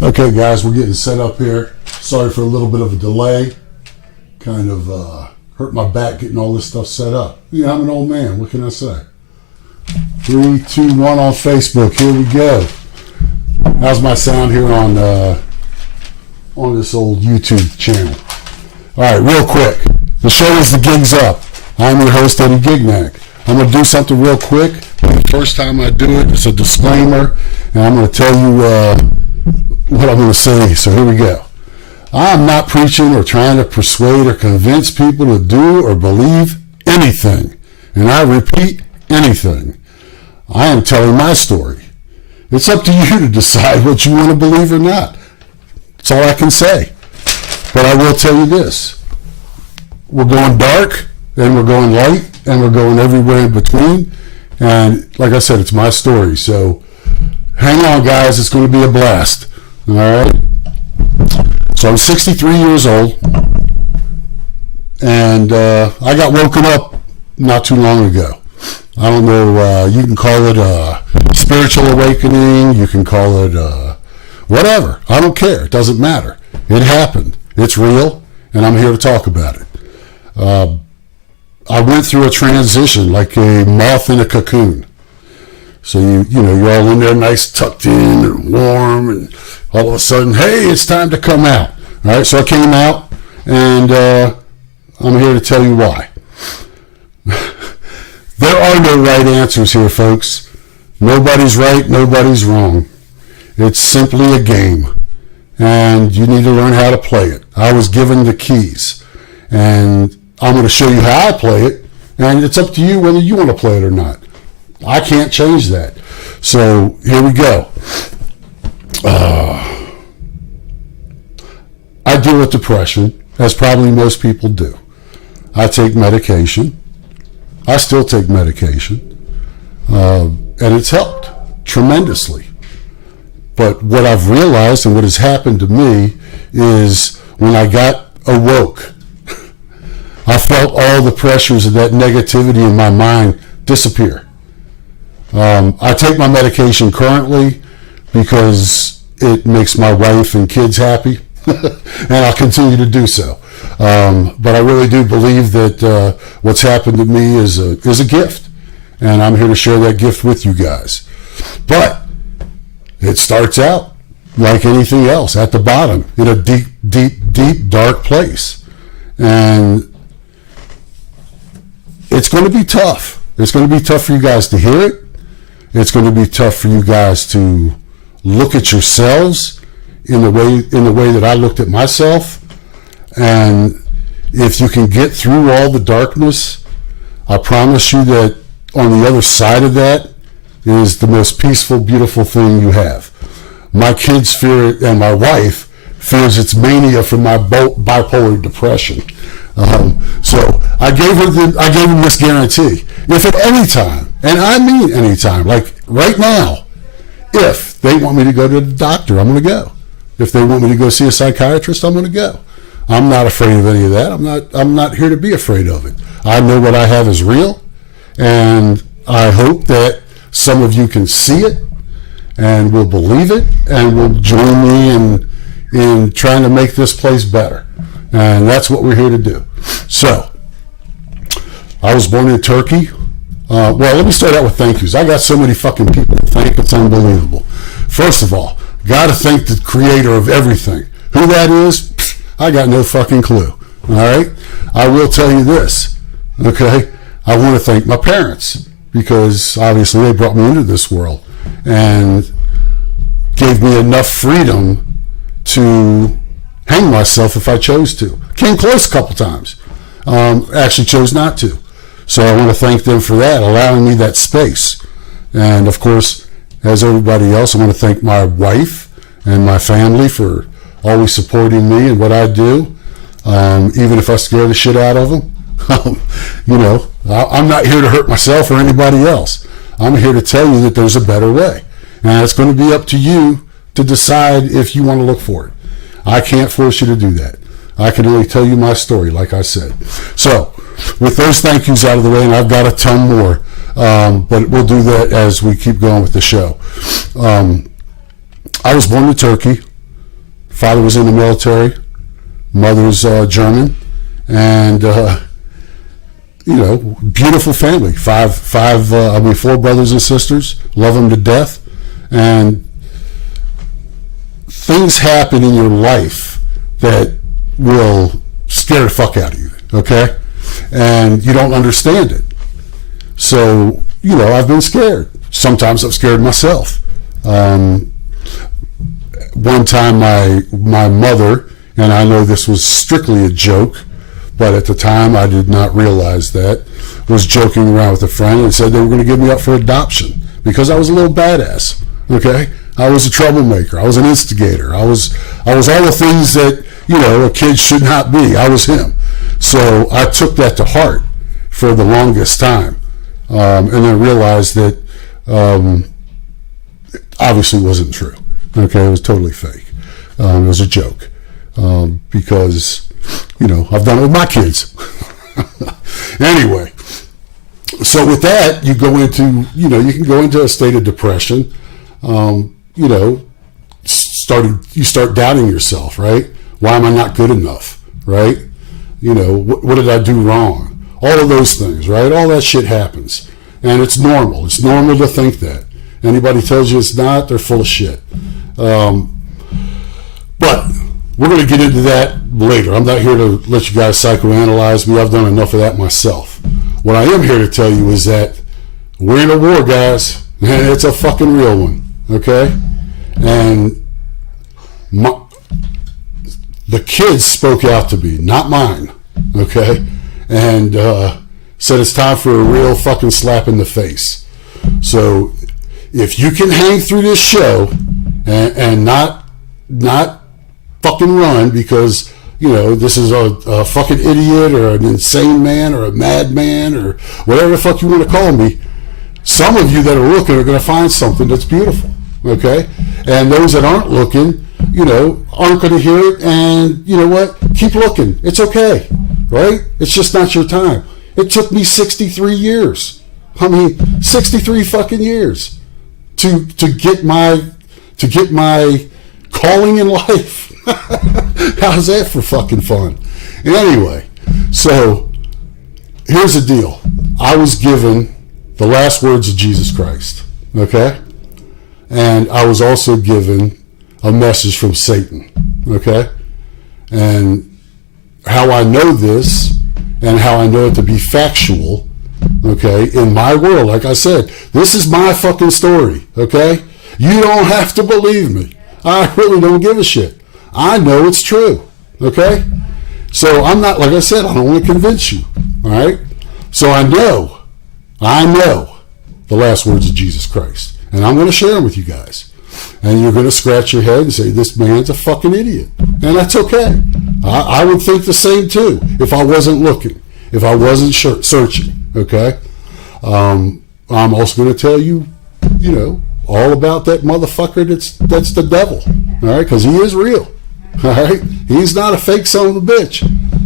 Okay, guys, we're getting set up here. Sorry for a little bit of a delay. Kind of hurt my back getting all this stuff set up. Yeah, I'm an old man. What can I say? 3, 2, 1 on Facebook. Here we go. How's my sound here on this old YouTube channel? All right, real quick. The show is The Gigs Up. I'm your host, Eddie Gignac. I'm going to do something real quick. The first time I do it, it's a disclaimer, and I'm going to tell you what I'm going to say. So here we go. I'm not preaching or trying to persuade or convince people to do or believe anything. And I repeat, anything. I am telling my story. It's up to you to decide what you want to believe or not. That's all I can say. But I will tell you this. We're going dark, and we're going light, and we're going everywhere in between. And like I said, it's my story. So hang on, guys. It's going to be a blast. All right? So I'm 63 years old, and I got woken up not too long ago. I don't know, you can call it a spiritual awakening, you can call it whatever. I don't care. It doesn't matter. It happened. It's real, and I'm here to talk about it. I went through a transition like a moth in a cocoon. So you're all in there nice, tucked in and warm, and all of a sudden, hey, it's time to come out. All right, so I came out, and I'm here to tell you why. There are no right answers here, folks. Nobody's right, nobody's wrong. It's simply a game, and you need to learn how to play it. I was given the keys, and I'm going to show you how I play it, and it's up to you whether you want to play it or not. I can't change that. So here we go. I deal with depression, as probably most people do. I take medication. I still take medication. And it's helped tremendously. But what I've realized and what has happened to me is when I got awoke, I felt all the pressures of that negativity in my mind disappear. I take my medication currently because it makes my wife and kids happy, and I'll continue to do so. But I really do believe that what's happened to me is a gift, and I'm here to share that gift with you guys. But it starts out like anything else, at the bottom, in a deep, deep, deep, dark place. And it's going to be tough. It's going to be tough for you guys to hear it. It's going to be tough for you guys to look at yourselves in the way that I looked at myself. And if you can get through all the darkness, I promise you that on the other side of that is the most peaceful, beautiful thing you have. My kids fear it, and my wife fears its mania from my bipolar depression. So I gave them this guarantee. If at any time, and I mean any time, like right now, if they want me to go to the doctor, I'm going to go. If they want me to go see a psychiatrist, I'm going to go. I'm not afraid of any of that. I'm not here to be afraid of it. I know what I have is real, and I hope that some of you can see it and will believe it and will join me in trying to make this place better. And that's what we're here to do. So, I was born in Turkey. Well, let me start out with thank yous. I got so many fucking people to thank, it's unbelievable. First of all, gotta thank the creator of everything. Who that is, I got no fucking clue. All right? I will tell you this, okay? I want to thank my parents because obviously they brought me into this world and gave me enough freedom to hang myself if I chose to. Came close a couple times. Actually chose not to. So I want to thank them for that, allowing me that space. And of course, as everybody else, I want to thank my wife and my family for always supporting me and what I do, even if I scare the shit out of them. I'm not here to hurt myself or anybody else. I'm here to tell you that there's a better way. And it's going to be up to you to decide if you want to look for it. I can't force you to do that. I can only tell you my story, like I said. So, with those thank yous out of the way, and I've got a ton more, but we'll do that as we keep going with the show. I was born in Turkey. Father was in the military, mother's German, and beautiful family. Four brothers and sisters. Love them to death, and things happen in your life that will scare the fuck out of you. Okay, and you don't understand it. So I've been scared. Sometimes I've scared myself. One time my mother, and I know this was strictly a joke, but at the time I did not realize that, was joking around with a friend and said they were going to give me up for adoption because I was a little badass. Okay, I was a troublemaker. I was an instigator. I was all the things that a kid should not be. I was him. So I took that to heart for the longest time, and then realized that it obviously wasn't true. Okay, it was totally fake. It was a joke because I've done it with my kids. Anyway, so with that, you go into you can go into a state of depression. You start doubting yourself, right? Why am I not good enough, right? What did I do wrong? All of those things, right? All that shit happens, and it's normal. It's normal to think that. Anybody tells you it's not, they're full of shit. But we're going to get into that later. I'm not here to let you guys psychoanalyze me. I've done enough of that myself. What I am here to tell you is that we're in a war, guys, and it's a fucking real one, okay? And the kids spoke out to me, not mine, okay? And said it's time for a real fucking slap in the face. So if you can hang through this show and not fucking run because this is a fucking idiot or an insane man or a madman or whatever the fuck you want to call me, some of you that are looking are going to find something that's beautiful, okay? And those that aren't looking, aren't going to hear it, and you know what? Keep looking. It's okay, right? It's just not your time. It took me 63 years. 63 fucking years to get my calling in life. How's that for fucking fun? Anyway, so here's the deal. I was given the last words of Jesus Christ, okay? And I was also given a message from Satan, okay? And how I know this and how I know it to be factual, okay, in my world, like I said, this is my fucking story, okay? You don't have to believe me. I really don't give a shit. I know it's true, okay? So I'm not, like I said, I don't want to convince you, all right? So I know the last words of Jesus Christ, and I'm going to share them with you guys. And you're going to scratch your head and say, this man's a fucking idiot. And that's okay. I would think the same too if I wasn't looking, if I wasn't searching, okay? I'm also going to tell you, all about that motherfucker that's the devil, all right? Because he is real, all right? He's not a fake son of a bitch.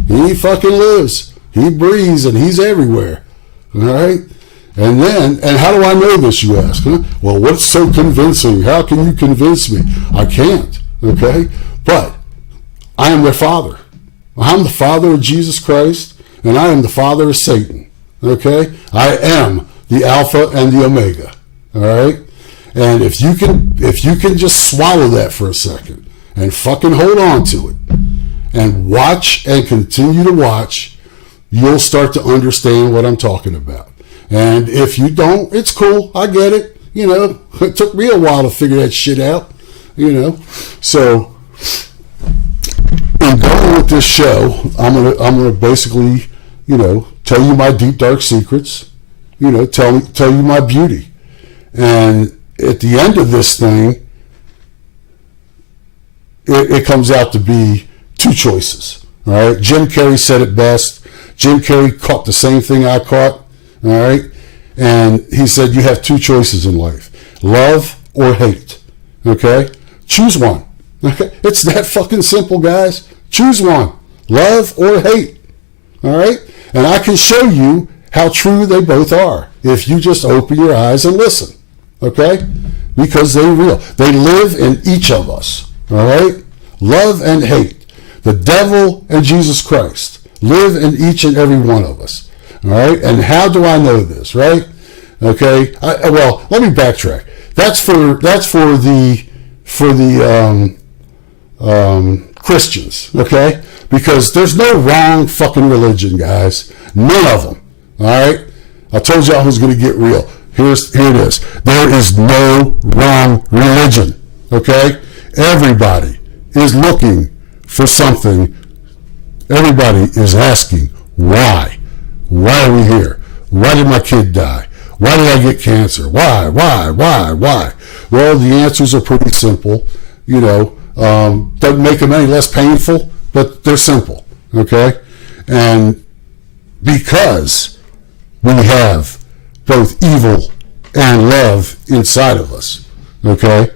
He fucking lives. He breathes and he's everywhere, all right? And how do I know this, you ask? Huh? Well, what's so convincing? How can you convince me? I can't, okay? But I am their father. I'm the father of Jesus Christ, and I am the father of Satan, okay? I am the Alpha and the Omega, all right? And if you can just swallow that for a second and fucking hold on to it and watch and continue to watch, you'll start to understand what I'm talking about. And if you don't, it's cool. I get it. It took me a while to figure that shit out, So in going with this show, I'm gonna basically, tell you my deep dark secrets, tell you my beauty. And at the end of this thing, it comes out to be two choices. All right. Jim Carrey said it best. Jim Carrey caught the same thing I caught. All right. And he said, you have two choices in life, love or hate. Okay. Choose one. Okay. It's that fucking simple, guys. Choose one, love or hate. All right. And I can show you how true they both are if you just open your eyes and listen. Okay. Because they're real. They live in each of us. All right. love and hate. The devil and Jesus Christ live in each and every one of us. All right. And how do I know this? Right. Okay. Well, let me backtrack. That's for the Christians. Okay. Because there's no wrong fucking religion, guys. None of them. All right. I told y'all I was going to get real. Here it is. There is no wrong religion. Okay. Everybody is looking for something. Everybody is asking why. Why are we here? Why did my kid die? Why did I get cancer? Why? Well, the answers are pretty simple. You know, doesn't make them any less painful, but they're simple. Okay. And because we have both evil and love inside of us. Okay.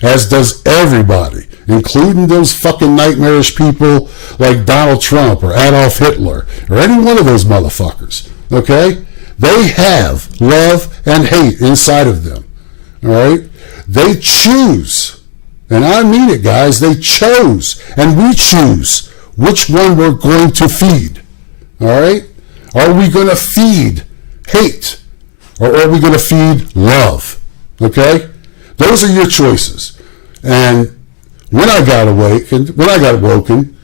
As does everybody, including those fucking nightmarish people like Donald Trump or Adolf Hitler or any one of those motherfuckers. Okay? They have love and hate inside of them. All right? They choose, and I mean it, guys, they chose, and we choose which one we're going to feed. All right? Are we going to feed hate, or are we going to feed love? Okay? Those are your choices. And when I got woken,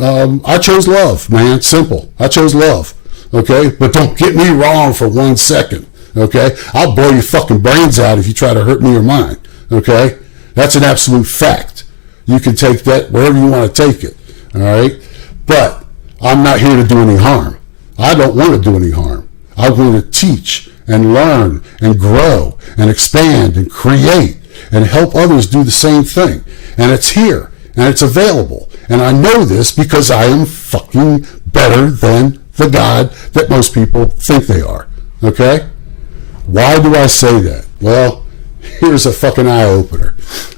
I chose love, man. Simple. I chose love. Okay? But don't get me wrong for 1 second. Okay? I'll blow your fucking brains out if you try to hurt me or mine. Okay? That's an absolute fact. You can take that wherever you want to take it. All right? But I'm not here to do any harm. I don't want to do any harm. I want to teach and learn and grow and expand and create and help others do the same thing. And it's here and it's available. And I know this because I am fucking better than the God that most people think they are. Okay? Why do I say that? Well, here's a fucking eye opener.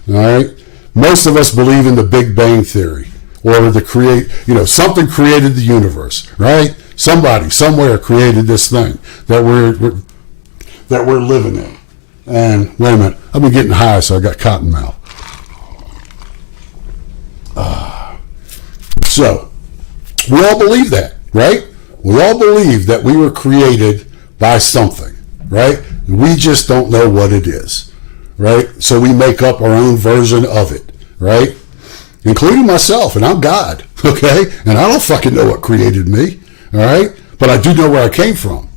All right? Most of us believe in the Big Bang Theory, or something created the universe, right? Somebody, somewhere created this thing that we're living in. And wait a minute, I've been getting high, so I got cotton mouth. So we all believe that, right? We all believe that we were created by something, right? We just don't know what it is, right? So we make up our own version of it, right? Including myself, and I'm God, okay? And I don't fucking know what created me, all right? But I do know where I came from.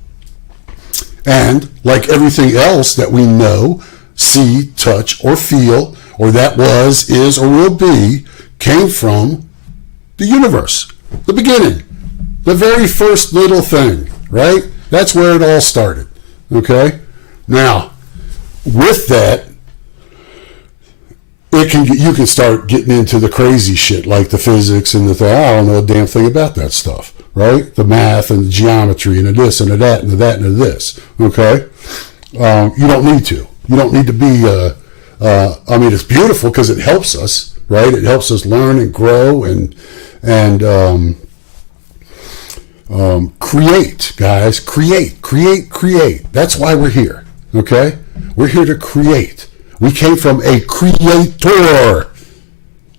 And like everything else that we know, see, touch, or feel, or that was, is, or will be, came from the universe, the beginning, the very first little thing, right? That's where it all started, okay? Now, with that, you can start getting into the crazy shit like the physics and I don't know a damn thing about that stuff, right? The math and the geometry and the this and the that and the that and the this, okay? You don't need to. You don't need to be, it's beautiful because it helps us, right? It helps us learn and grow and create, guys. Create. That's why we're here, okay? We're here to create. We came from a creator.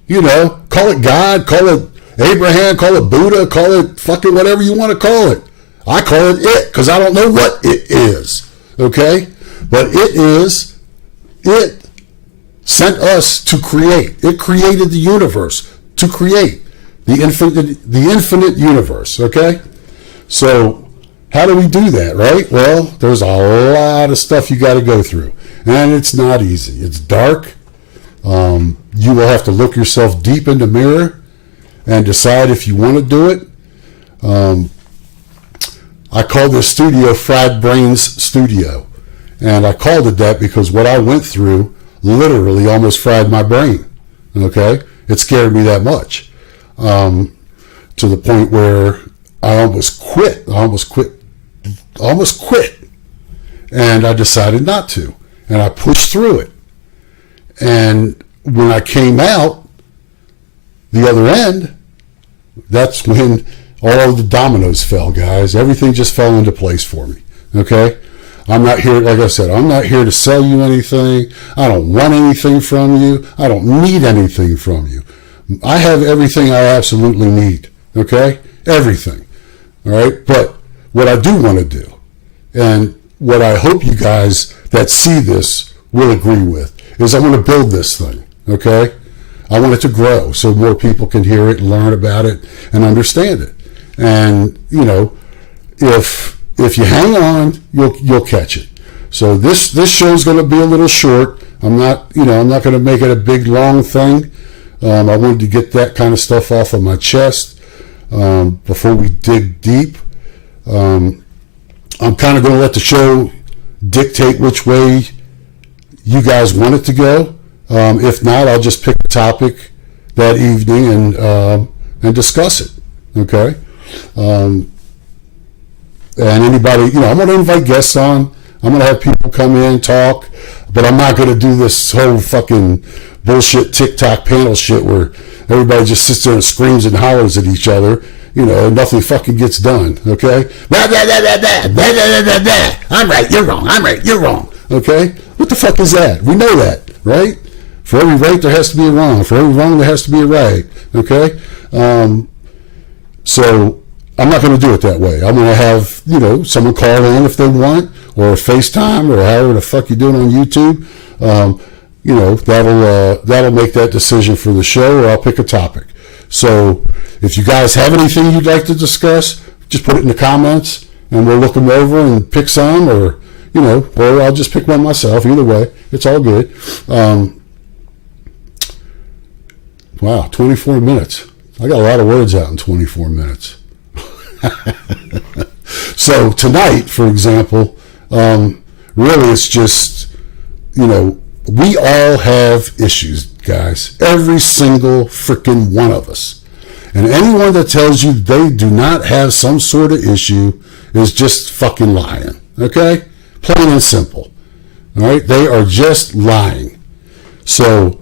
You know, call it God, call it Abraham, call it Buddha, call it fucking whatever you want to call it. I call it because I don't know what it is, okay? But it sent us to create. It created the universe to create the infinite universe, okay? So how do we do that, right? Well, there's a lot of stuff you got to go through, and it's not easy. It's dark. You will have to look yourself deep in the mirror and decide if you want to do it. I call this studio Fried Brains Studio, and I called it that because what I went through literally almost fried my brain, okay? It scared me that much, to the point where I almost quit, and I decided not to, and I pushed through it. And when I came out the other end, that's when all of the dominoes fell, guys. Everything just fell into place for me, okay? I'm not here, like I said, I'm not here to sell you anything. I don't want anything from you. I don't need anything from you. I have everything I absolutely need. Okay? Everything. All right? But what I do want to do, and what I hope you guys that see this will agree with, is I want to build this thing. Okay? I want it to grow so more people can hear it and learn about it and understand it. And, you know, if you hang on, you'll catch it. So this show is going to be a little short. I'm not going to make it a big long thing. I wanted to get that kind of stuff off of my chest before we dig deep. I'm kind of going to let the show dictate which way you guys want it to go. If not, I'll just pick a topic that evening and discuss it. Okay. And anybody, I'm going to invite guests on. I'm going to have people come in, talk, but I'm not going to do this whole fucking bullshit TikTok panel shit where everybody just sits there and screams and hollers at each other, and nothing fucking gets done, okay? Blah, blah, blah, blah, blah, blah, blah, blah, blah. I'm right, you're wrong. I'm right, you're wrong, okay? What the fuck is that? We know that, right? For every right, there has to be a wrong. For every wrong, there has to be a right, okay? So I'm not going to do it that way. I'm going to have, someone call in if they want, or FaceTime, or however the fuck you're doing on YouTube. That'll make that decision for the show, or I'll pick a topic. So if you guys have anything you'd like to discuss, just put it in the comments, and we'll look them over and pick some, or I'll just pick one myself. Either way, it's all good. Wow, 24 minutes. I got a lot of words out in 24 minutes. So tonight, for example, really it's just, we all have issues, guys. Every single freaking one of us. And anyone that tells you they do not have some sort of issue is just fucking lying. Okay? Plain and simple. All right? They are just lying. So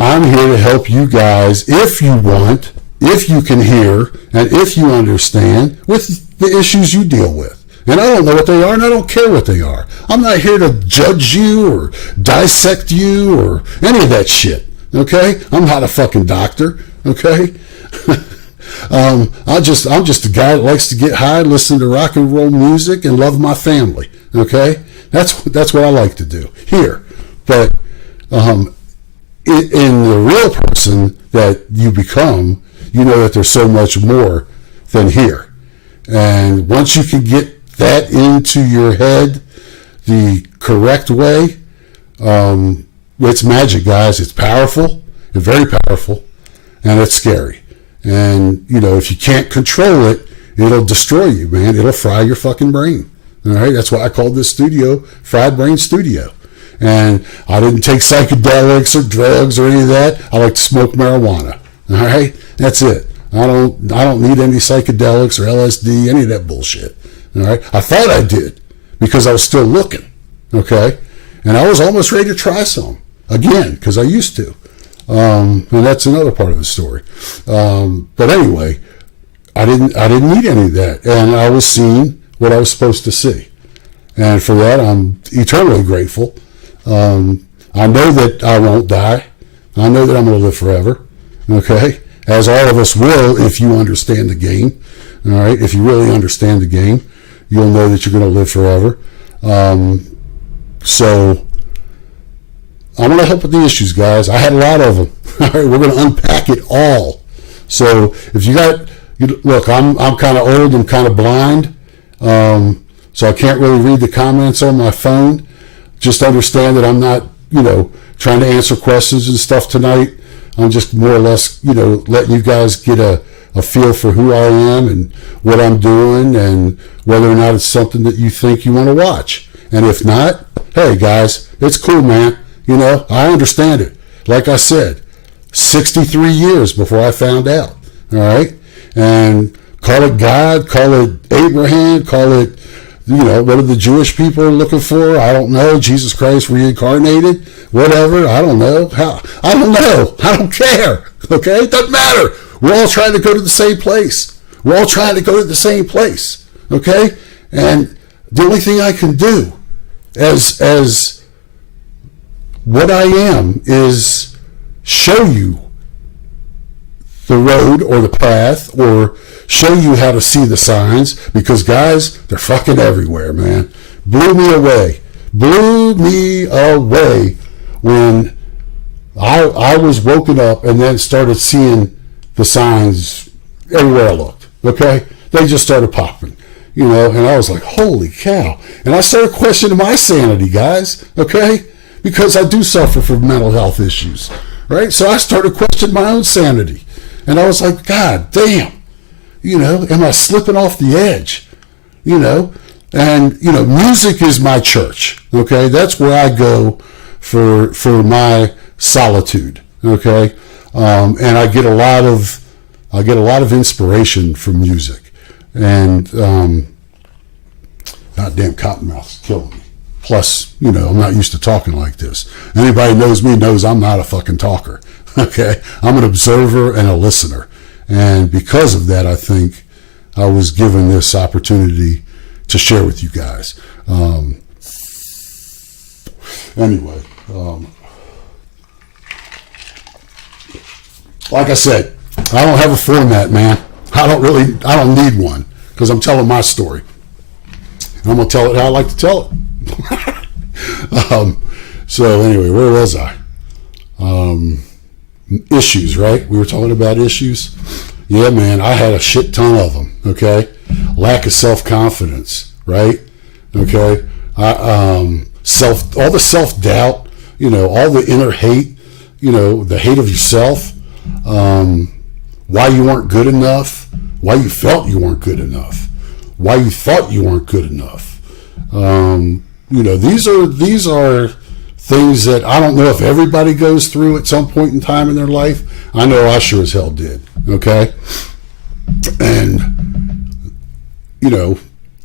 I'm here to help you guys, if you want, if you can hear, and if you understand, with the issues you deal with. And I don't know what they are, and I don't care what they are. I'm not here to judge you or dissect you or any of that shit, okay? I'm not a fucking doctor, okay? I'm just a guy that likes to get high, listen to rock and roll music, and love my family, okay? That's what I like to do here. But in the real person that you become, you know that there's so much more than here. And once you can get that into your head the correct way, it's magic, guys. It's powerful. It's very powerful. And it's scary. And, if you can't control it, it'll destroy you, man. It'll fry your fucking brain. All right? That's why I called this studio Fried Brain Studio. And I didn't take psychedelics or drugs or any of that. I like to smoke marijuana. All right? That's it. I don't need any psychedelics or LSD, any of that bullshit. All right? I thought I did because I was still looking. Okay? And I was almost ready to try some again because I used to. And that's another part of the story. But anyway, I didn't need any of that. And I was seeing what I was supposed to see. And for that, I'm eternally grateful. I know that I won't die. I know that I'm going to live forever. Okay? As all of us will if you understand the game. All right? If you really understand the game, you'll know that you're going to live forever. So I'm going to help with the issues, guys. I had a lot of them. All right? We're going to unpack it all. So if look, I'm kind of old and kind of blind. So I can't really read the comments on my phone. Just understand that I'm not, trying to answer questions and stuff tonight. I'm just more or less, letting you guys get a feel for who I am and what I'm doing and whether or not it's something that you think you want to watch. And if not, hey, guys, it's cool, man. I understand it. Like I said, 63 years before I found out. All right? And call it God, call it Abraham, call it, what are the Jewish people looking for? I don't know. Jesus Christ reincarnated, whatever. I don't know. I don't know. I don't care. Okay? It doesn't matter. We're all trying to go to the same place. We're all trying to go to the same place. Okay? And the only thing I can do as what I am is show you the road or the path or show you how to see the signs, because guys, they're fucking everywhere, man. Blew me away when I was woken up and then started seeing the signs everywhere I looked. Okay, they just started popping, and I was like, holy cow. And I started questioning my sanity, guys. Okay, because I do suffer from mental health issues, right? So I started questioning my own sanity, and I was like, God damn, am I slipping off the edge? And music is my church. Okay, that's where I go for my solitude. Okay, and I get a lot of inspiration from music. And goddamn cottonmouth's killing me. Plus, I'm not used to talking like this. Anybody knows me knows I'm not a fucking talker. Okay, I'm an observer and a listener, and because of that, I think I was given this opportunity to share with you guys. Anyway, like I said, I don't have a format, man. I don't need one, because I'm telling my story. And I'm going to tell it how I like to tell it. So anyway, where was I? Issues, right? We were talking about issues. Yeah, man, I had a shit ton of them, okay? Lack of self-confidence, right? Okay? All the self-doubt, all the inner hate, the hate of yourself, why you weren't good enough, why you felt you weren't good enough, why you thought you weren't good enough. These are things that I don't know if everybody goes through at some point in time in their life. I know I sure as hell did. Okay. And,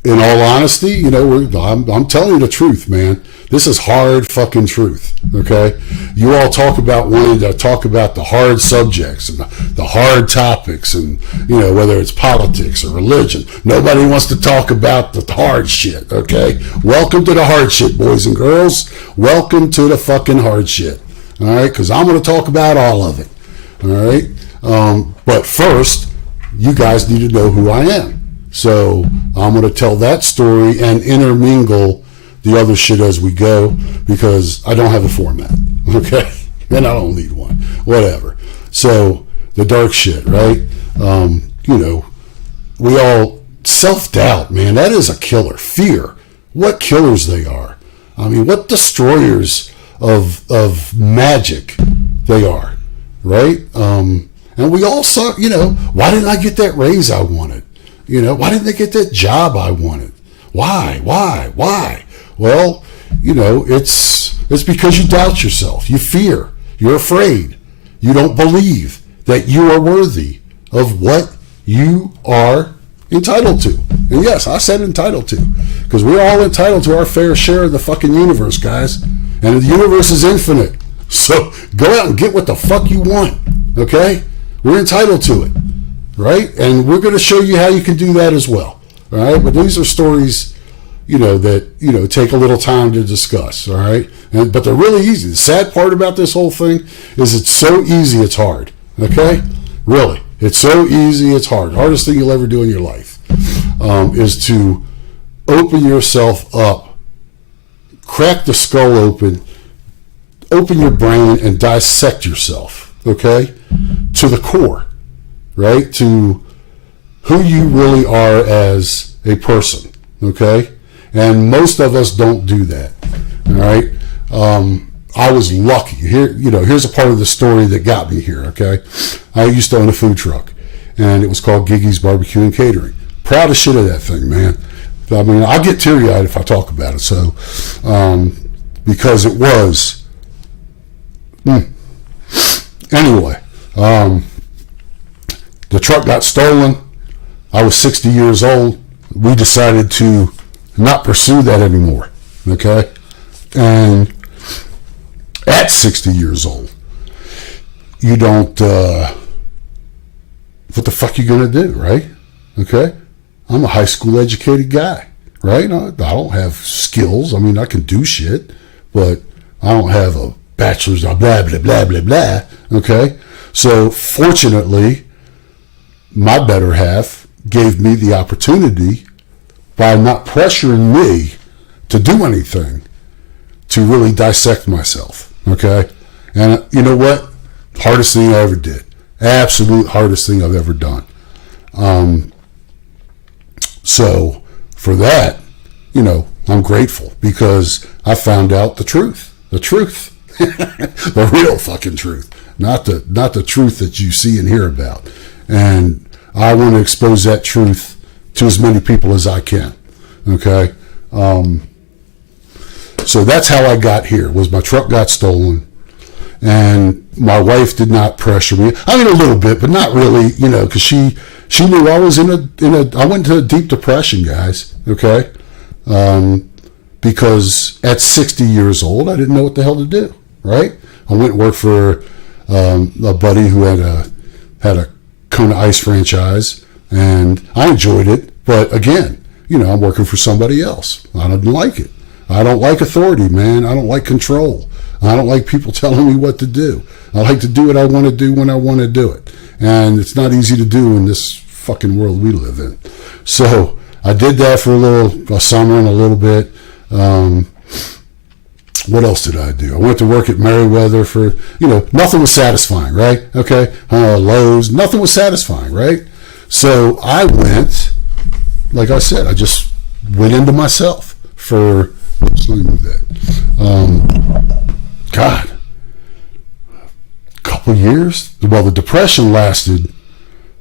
in all honesty, I'm telling you the truth, man. This is hard fucking truth. Okay. You all talk about wanting to talk about the hard subjects and the hard topics, and, whether it's politics or religion. Nobody wants to talk about the hard shit. Okay. Welcome to the hard shit, boys and girls. Welcome to the fucking hard shit. All right. Because I'm going to talk about all of it. All right. But first, you guys need to know who I am. So I'm going to tell that story and intermingle the other shit as we go, because I don't have a format. Okay. And I don't need one. Whatever. So the dark shit, right? We all self-doubt, man. That is a killer. Fear. What killers they are. I mean, what destroyers of magic they are. Right? And we all saw, why didn't I get that raise I wanted? Why didn't I get that job I wanted? Why? Well, it's because you doubt yourself. You fear. You're afraid. You don't believe that you are worthy of what you are entitled to. And yes, I said entitled to, because we're all entitled to our fair share of the fucking universe, guys. And the universe is infinite. So go out and get what the fuck you want. Okay? We're entitled to it. Right? And we're going to show you how you can do that as well. All right? But these are stories, that, take a little time to discuss. All right? But they're really easy. The sad part about this whole thing is it's so easy, it's hard. Okay? Really. It's so easy, it's hard. Hardest thing you'll ever do in your life is to open yourself up, crack the skull open your brain and dissect yourself, okay? To the core, right? To who you really are as a person, okay? And most of us don't do that, all right? I was lucky. Here's a part of the story that got me here, okay? I used to own a food truck, and it was called Giggy's Barbecue and Catering. Proud as shit of that thing, man. I mean, I get teary-eyed if I talk about it, so, because it was... Anyway, the truck got stolen. I was 60 years old. We decided to not pursue that anymore, okay? And at 60 years old, you don't, what the fuck you gonna do, right? Okay? I'm a high school educated guy, right? I don't have skills. I mean, I can do shit, but I don't have a bachelor's of blah, blah, blah, blah, blah, okay? So, fortunately, my better half gave me the opportunity by not pressuring me to do anything to really dissect myself. Okay. And you know what? Hardest thing I ever did. Absolute hardest thing I've ever done. So for that, you know, I'm grateful because I found out the truth, the real fucking truth, not the truth that you see and hear about. And I want to expose that truth to as many people as I can. Okay. So that's how I got here, was my truck got stolen, and my wife did not pressure me. I mean, a little bit, but not really, you know, because she knew I was I went into a deep depression, guys. Okay. Because at 60 years old, I didn't know what the hell to do. Right. I went and worked for, a buddy who had a Kona Ice franchise, and I enjoyed it. But again, you know, I'm working for somebody else. I didn't like it. I don't like authority, man. I don't like control. I don't like people telling me what to do. I like to do what I want to do when I want to do it. And it's not easy to do in this fucking world we live in. So I did that for a summer and a little bit. What else did I do? I went to work at Merriweather for, you know, nothing was satisfying, right? Okay. Lowe's, nothing was satisfying, right? So I went, like I said, I just went into myself for, oops, let me move that. God, a couple of years. Well, the depression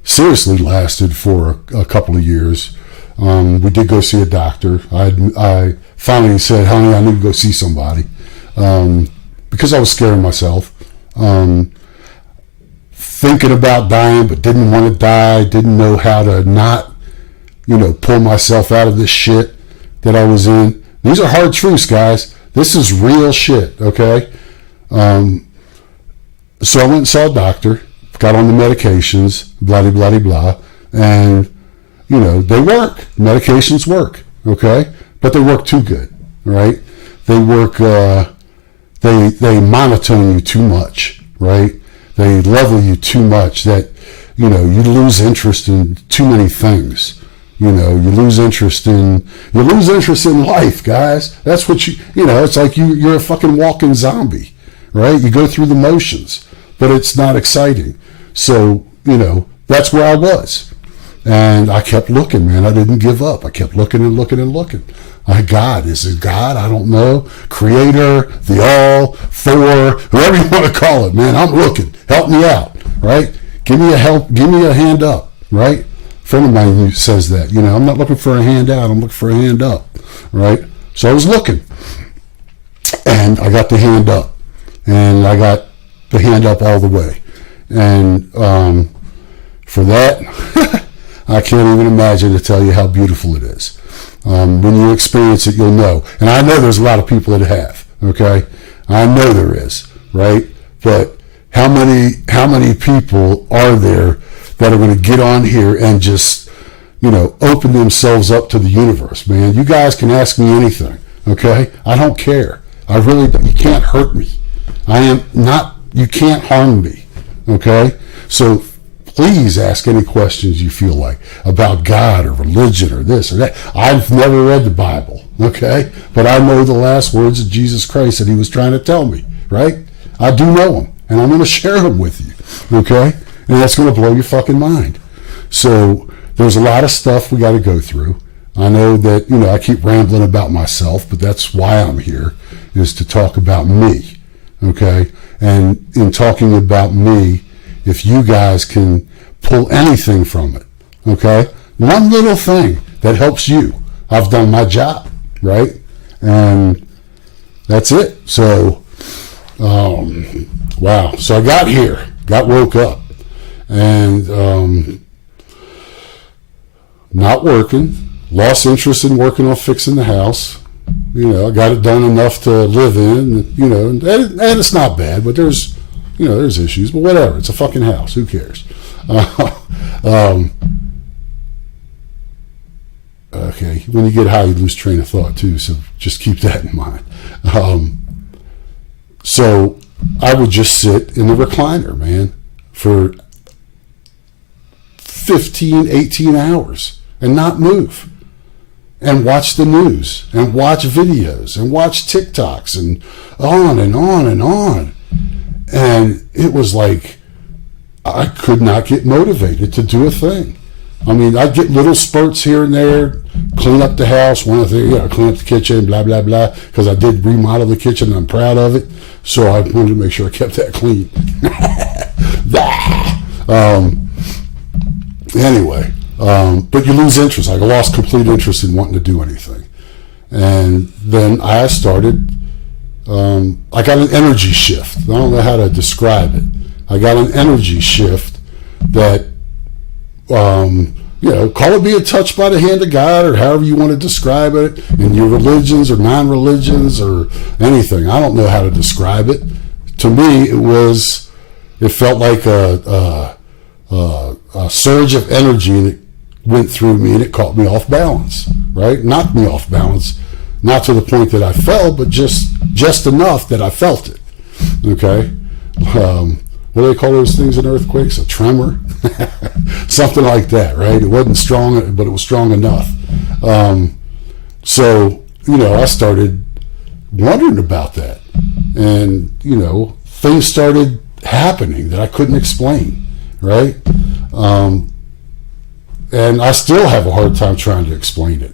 seriously lasted for a couple of years. We did go see a doctor. I finally said, honey, I need to go see somebody, because I was scaring myself, thinking about dying, but didn't want to die, didn't know how to not, you know, pull myself out of this shit that I was in. These are hard truths, guys. This is real shit, okay? So I went and saw a doctor, got on the medications, blah, blah, blah, blah, and, you know, they work. Medications work, okay? But they work too good, right? They work, they monotone you too much, right? They level you too much that, you know, you lose interest in too many things. You know, you lose interest in life, guys. That's what you know, it's like you're a fucking walking zombie, right? You go through the motions, but it's not exciting. So, you know, that's where I was. And I kept looking, man. I didn't give up. I kept looking and looking and looking. God, is it God? I don't know. Creator, the all, Thor, whoever you want to call it, man. I'm looking. Help me out, right? Give me a hand up, right? A friend of mine who says that, you know, I'm not looking for a hand out, I'm looking for a hand up, right? So I was looking, and I got the hand up, and I got the hand up all the way. And for that, I can't even imagine to tell you how beautiful it is. When you experience it, you'll know. And I know there's a lot of people that have, okay? I know there is, right? But how many people are there that are going to get on here and just, you know, open themselves up to the universe, man? You guys can ask me anything, okay? I don't care. I really don't. You can't hurt me. You can't harm me, okay? So please ask any questions you feel like about God or religion or this or that. I've never read the Bible, okay? But I know the last words of Jesus Christ that he was trying to tell me, right? I do know them, and I'm going to share them with you, okay? And that's going to blow your fucking mind. So there's a lot of stuff we got to go through. I know that, you know, I keep rambling about myself, but that's why I'm here, is to talk about me, okay? And in talking about me, if you guys can pull anything from it, okay? One little thing that helps you, I've done my job, right? And that's it. So, wow. So I got here, got woke up, and not working, lost interest in working on fixing the house. You know, I got it done enough to live in, you know, and it's not bad, but there's issues, but whatever. It's a fucking house. Who cares? Okay. When you get high, you lose train of thought too. So just keep that in mind. So I would just sit in the recliner, man, for 15, 18 hours and not move and watch the news and watch videos and watch TikToks and on and on and on. And it was like I could not get motivated to do a thing. I mean, I'd get little spurts here and there, clean up the house, clean up the kitchen, blah, blah, blah, because I did remodel the kitchen and I'm proud of it. So I wanted to make sure I kept that clean. Anyway, but you lose interest. I lost complete interest in wanting to do anything. And then I started, I got an energy shift. I don't know how to describe it. I got an energy shift that, call it being touched by the hand of God or however you want to describe it in your religions or non-religions or anything. I don't know how to describe it. To me, it felt like a surge of energy, and it went through me and it caught me off balance, right? Knocked me off balance, not to the point that I fell, but just enough that I felt it, okay? What do they call those things in earthquakes? A tremor? Something like that, right? It wasn't strong, but it was strong enough. So, I started wondering about that. And, things started happening that I couldn't explain, right? And I still have a hard time trying to explain it.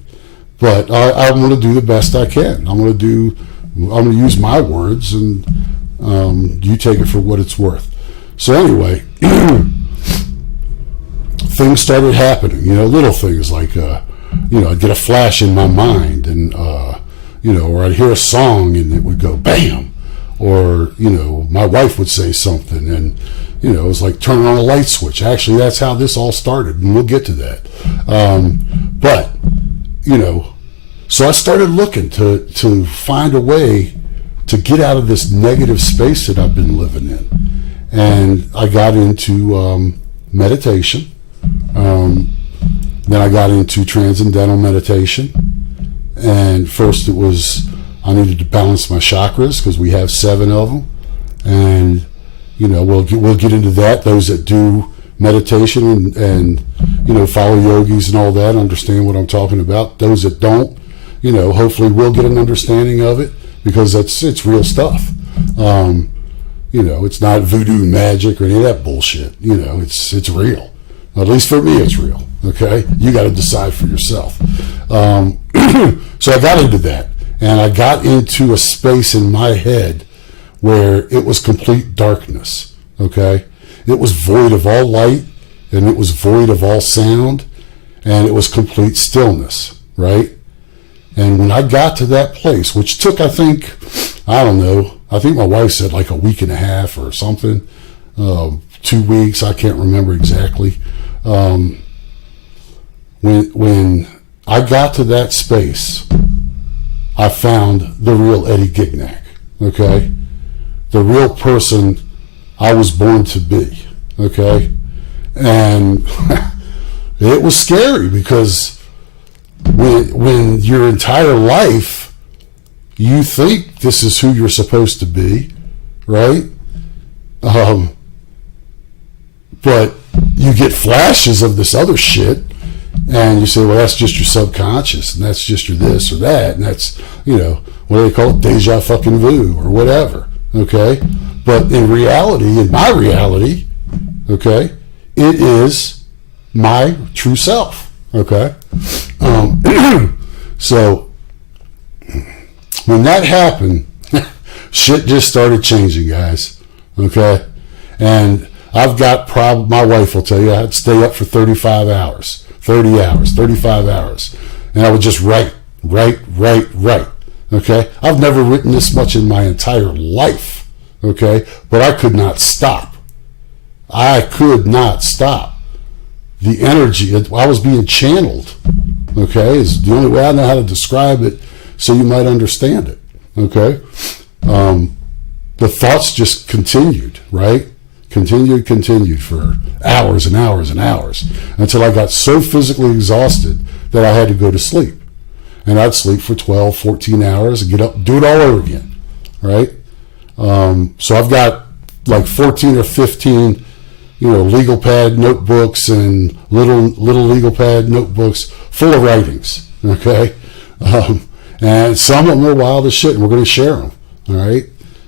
But I'm going to do the best I can. I'm going to use my words, and you take it for what it's worth. So anyway, things started happening, little things like, I'd get a flash in my mind and, or I'd hear a song and it would go bam, or, my wife would say something and, it was like turning on a light switch. Actually, that's how this all started, and we'll get to that. But, so I started looking to find a way to get out of this negative space that I've been living in. And I got into meditation. Then I got into transcendental meditation. And first it was, I needed to balance my chakras because we have 7 of them. And, we'll get into that. Those that do meditation and follow yogis and all that understand what I'm talking about. Those that don't, hopefully will get an understanding of it because it's real stuff. It's not voodoo magic or any of that bullshit. It's real. At least for me, it's real. Okay? You got to decide for yourself. So I got into that, and I got into a space in my head where it was complete darkness. Okay? It was void of all light, and it was void of all sound, and it was complete stillness. Right? And when I got to that place, which took, I think my wife said like a week and a half or something, 2 weeks, I can't remember exactly. When I got to that space, I found the real Eddie Gignac, okay? The real person I was born to be, okay? And it was scary because when your entire life you think this is who you're supposed to be, right? But you get flashes of this other shit and you say, well, that's just your subconscious and that's just your this or that, and that's, what do they call it? Deja fucking vu or whatever, okay? But in reality, in my reality, okay, it is my true self, okay? So when that happened, shit just started changing, guys, okay? And I've got my wife will tell you, I'd stay up for 35 hours, 30 hours, 35 hours, and I would just write, okay? I've never written this much in my entire life, okay? But I could not stop. The energy, I was being channeled, okay? Is the only way I know how to describe it so you might understand it, okay? The thoughts just continued, right? Continued for hours and hours and hours until I got so physically exhausted that I had to go to sleep. And I'd sleep for 12, 14 hours and get up, do it all over again, right? So I've got like 14 or 15 legal pad notebooks and little legal pad notebooks full of writings. Okay, and some of them are wild as shit, and we're going to share them. All right,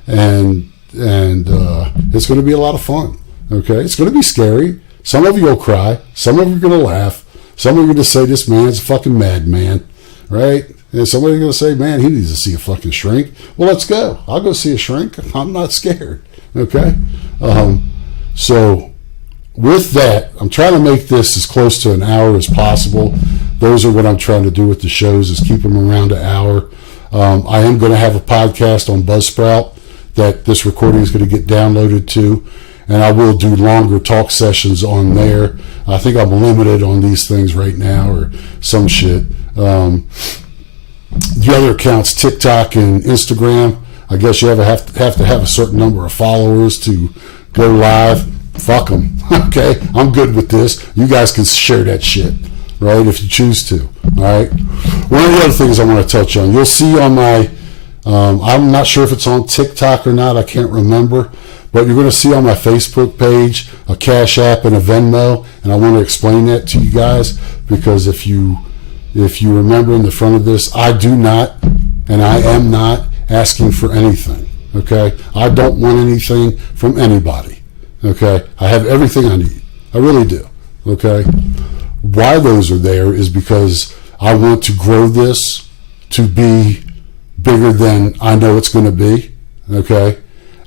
and it's going to be a lot of fun. Okay, it's going to be scary. Some of you will cry. Some of you are going to laugh. Some of you are going to say this man's a fucking madman, right? And somebody's going to say, man, he needs to see a fucking shrink. Well, let's go. I'll go see a shrink. I'm not scared. Okay, so with that, I'm trying to make this as close to an hour as possible. Those are what I'm trying to do with the shows, is keep them around an hour. I am going to have a podcast on Buzzsprout that this recording is going to get downloaded to, and I will do longer talk sessions on there. I think I'm limited on these things right now, or some shit. The other accounts, TikTok and Instagram, I guess you have to have a certain number of followers to go live. Fuck them. Okay, I'm good with this. You guys can share that shit, right, if you choose to. All right. One of the other things I want to touch on, you'll see on my, I'm not sure if it's on TikTok or not. I can't remember. But you're going to see on my Facebook page a Cash App and a Venmo, and I want to explain that to you guys, because if you remember in the front of this, I do not, and I am not asking for anything. Okay, I don't want anything from anybody. Okay, I have everything I need. I really do. Okay, why those are there is because I want to grow this to be bigger than I know it's going to be. Okay.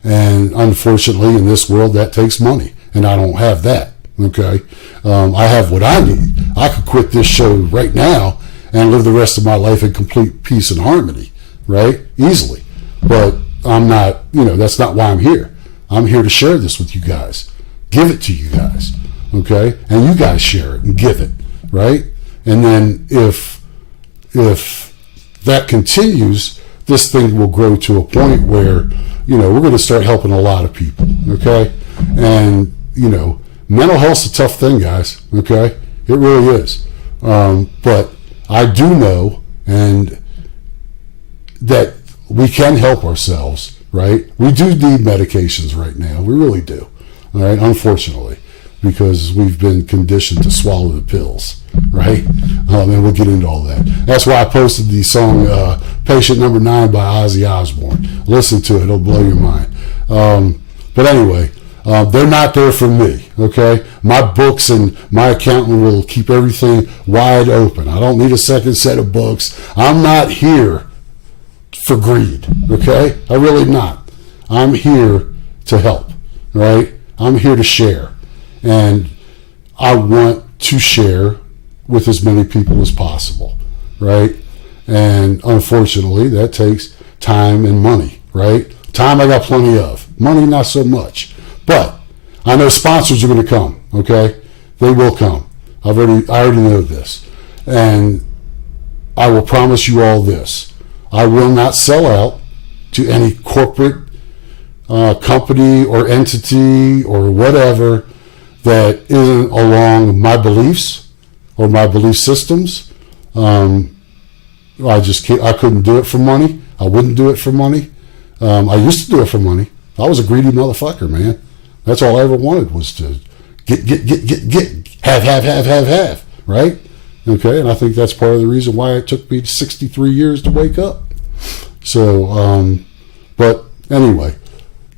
And unfortunately, in this world, that takes money, and I don't have that. Okay, I have what I need. I could quit this show right now and live the rest of my life in complete peace and harmony, right? Easily. But I'm not. That's not why I'm here. I'm here to share this with you guys, give it to you guys, okay? And you guys share it and give it, right? And then if that continues, this thing will grow to a point where we're going to start helping a lot of people, okay? And, mental health's a tough thing, guys, okay? It really is. But I do know that we can help ourselves, right? We do need medications right now. We really do, all right? Unfortunately, because we've been conditioned to swallow the pills, right? And we'll get into all that. That's why I posted the song Patient Number 9 by Ozzy Osbourne. Listen to it. It'll blow your mind. But anyway, they're not there for me, okay? My books and my accountant will keep everything wide open. I don't need a second set of books. I'm not here for greed, okay? I'm really not. I'm here to help, right? I'm here to share. And I want to share with as many people as possible, right? And unfortunately, that takes time and money, right? Time I got plenty of. Money, not so much. But I know sponsors are going to come, okay? They will come. I already know this. And I will promise you all this. I will not sell out to any corporate company or entity or whatever that isn't along my beliefs or my belief systems. I couldn't do it for money. I wouldn't do it for money. I used to do it for money. I was a greedy motherfucker, man. That's all I ever wanted was to get, have, right? Okay, and I think that's part of the reason why it took me 63 years to wake up. So, but anyway,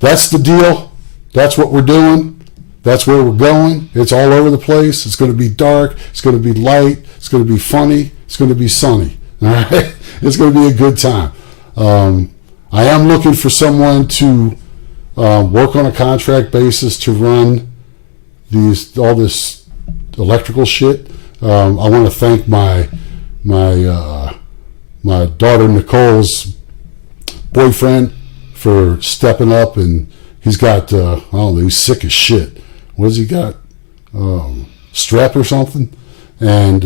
that's the deal. That's what we're doing. That's where we're going. It's all over the place. It's going to be dark. It's going to be light. It's going to be funny. It's going to be sunny. All right? It's going to be a good time. I am looking for someone to work on a contract basis to run all this electrical shit. I want to thank my daughter Nicole's boyfriend for stepping up, and he's got I don't know, he's sick as shit. What has he got? Strep or something? And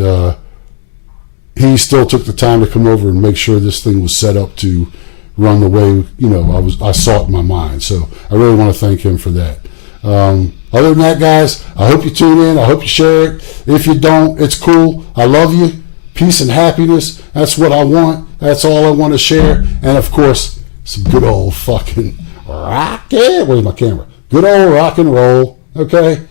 he still took the time to come over and make sure this thing was set up to run the way I saw it in my mind. So I really want to thank him for that. Other than that, guys, I hope you tune in. I hope you share it. If you don't, it's cool. I love you. Peace and happiness. That's what I want. That's all I want to share. And of course, some good old fucking rock. Where's my camera? Good old rock and roll. Okay?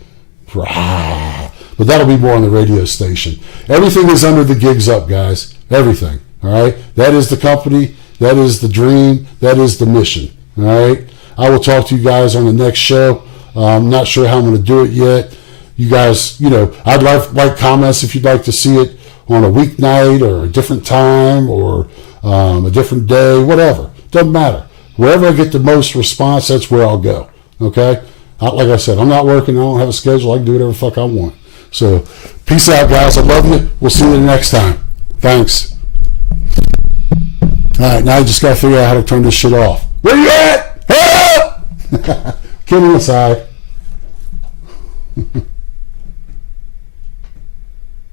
But that'll be more on the radio station. Everything is under the Gigs Up, guys. Everything. All right. That is the company. That is the dream. That is the mission. All right. I will talk to you guys on the next show. I'm not sure how I'm going to do it yet. You guys, I'd like comments if you'd like to see it on a weeknight or a different time or a different day, whatever. Doesn't matter. Wherever I get the most response, that's where I'll go. Okay? Like I said, I'm not working. I don't have a schedule. I can do whatever the fuck I want. So, peace out, guys. I love you. We'll see you next time. Thanks. All right, now I just got to figure out how to turn this shit off. Where you at? Ah! Kidding aside. I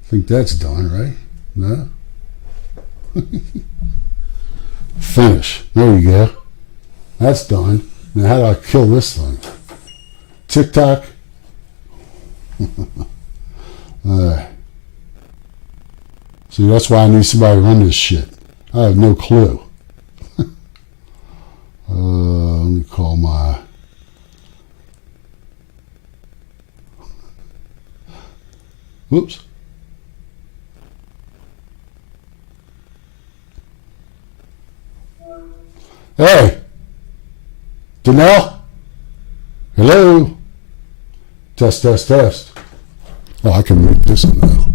think that's done, right? No? Finish. There you go. That's done. Now how do I kill this thing? TikTok. See, that's why I need somebody to run this shit. I have no clue. Let me call my... Whoops. Hey, Danelle? Hello? Test, test, test. Oh, I can read this now.